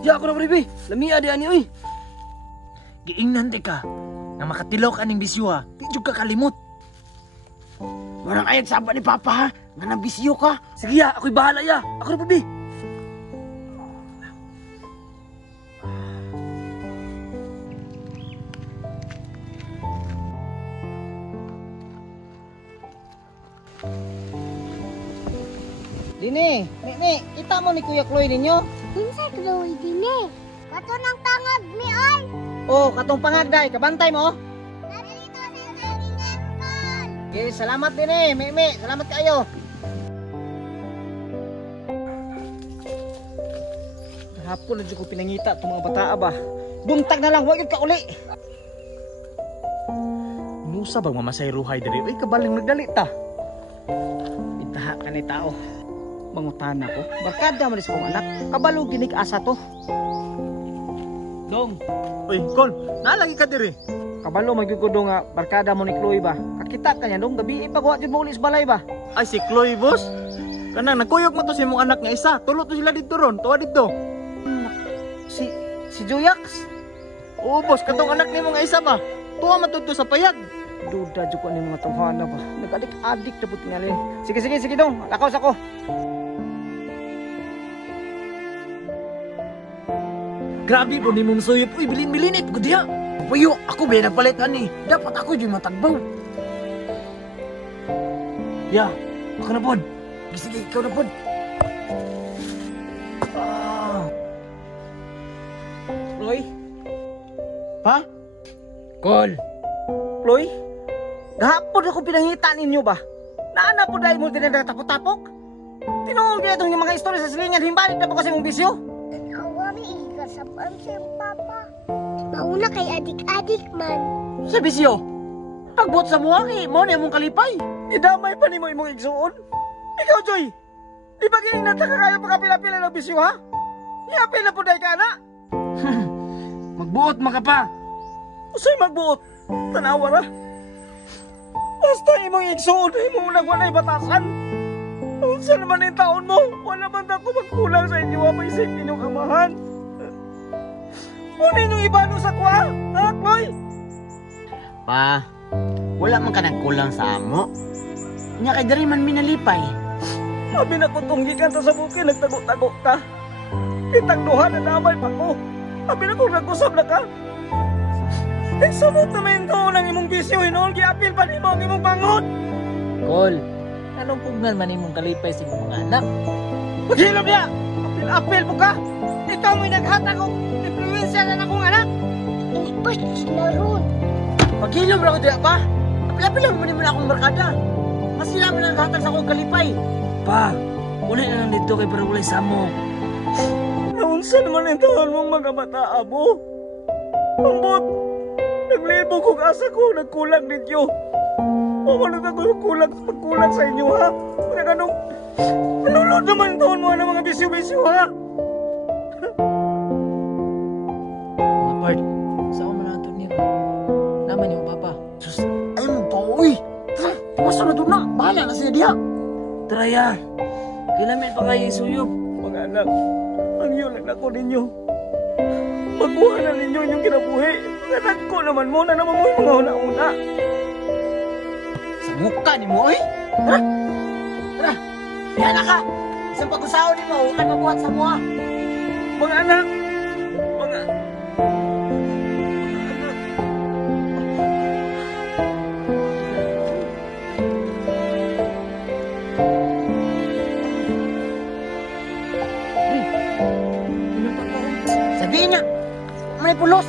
Ya ako na pribi. Lamia di ani oy. Giingnan di ka nga makatilok aning bisyo ha. Di jud ka kalimot. Walang ayat sabat ni Papa ha. Nga nabisyo ka. Sige ya, ako'y bahala ya. Ako na pribi. Dini, kita mo ni Kuya Chloe ninyo? Kinsa Chloe dini? Kato ng tangad mi ay. Oh, katong pangagday, kabantay mo? Narito sa naringan kon. Okay, salamat Dini, Mimi, salamat kayo. Hapon na dyan ko pinangita itong mga bataa ba. Buntag na lang, huwag yun ka uli. Nusa bang mamasay ruhay diri? Uy, kabaling nagdali ta. Itaha ka ni tao. Mangutana ko. Barkada mo sa kong anak. Kabalo ginig asa to. Dong. Uy, Kol, nalagi ka diri. Kabalo magigudo nga barkada mo ni Chloe ba. Kakita ka niya dong gabi ipagawa jud mo uli sa balay ba. Ay, si Chloe, boss. Kanang nagkuyog mo to sa imong anak nga isa. Tulot to sila dito ron. Tuwa dito. Si Juyax. Oo, boss. Katong anak nimo nga isa ba? Tuwa matuto sa payag. Duda jud ko ni mga tawhana ba. Nag-adik-adik na puti nga rin. Sige dong. Lakaws ako. Grabe bro ni mong suyop. Uy, bilin-bilinit ko diya. Puyo, ako ba nagpalit ani? Dapat ako yung matagbaw. Ya, ako na pod. Sige, ikaw na po. Chloe? Ha? Kol. Chloe? Gahapon ako pinangita ninyo ba? Naana po dahil mo din na tapok-tapok? Tinuol kaya itong mga istorya sa silingan. Himbalik na po kasi mong bisyo. Awari ikasabaan siyang papa. Mauna kay adik-adik man. Sa bisyo? Pagbuot sa muwaki mo na mong kalipay. Idamay pa ni mo imong igsuon. Ikaw, Joy. Di ba gining nataka kayo pagkapila-pila ng bisyo, ha? Iapil na po dahil ka na. Magbuot maka pa. Usay magbuot. Tanawa na. Basta imong igsuon, imong nagwanay batasan. Unsa naman yung taon mo? Wala man ako magkulang sa inyo ang isip ninyong amahan. Muna inyong ibano sa kwa, ha, Chloe? Pa, wala man ka nagkulang sa amo. Nya kay diri man minalipay. Sabi na kung tunggi ka sa bukid, nagtago-tago ka. Kitang duha na damay pa ko. Sabi na kung nagkusap na ka. Samot naman ko ng imong bisyo, hinoon, giapil pa ni mo ang imong bangon. Kol, anong pugnan man imong kalipay sa imong mga anak? Maghilom niya! Apil-apil mo ka! Ikaw mo'y naghatag ko. Influensya na akong anak. Ilipas sila ron. Maghilom ra ko diya pa. Apil-apil mo ni mo na akong barkada. Mas sila man naghatag sa akong kalipay. Pa, uli na lang dito kay Barulay Samo. Naunsa naman ang taon mong mga bata, abo? Ambot! Naglibo kong asa ko, nagkulang ninyo. O ano na ko magkulang sa inyo, ha? Mga ganong, nalulod naman taon mo ng mga bisyo-bisyo, ha? Mga part, saan mo nato niya? Naman yung papa. Sus, ayaw mo pa, uy. Tara, pumasok na doon na. Bahala na sila diya. Tara ya, kailangan pa kayo isuyop. Mga anak, ang yulan ako ninyo. Magbuha na ninyo inyong kinabuhi. Mga anak ko naman muna naman mo yung mga una-una. Sa mukha ni mo, uy. Tara, tara. Yan na ka. Isang pag-usaw ni mo, huwag ka mabuhat sa mua. Mga anak, mga... Sabihin niya, may pulos.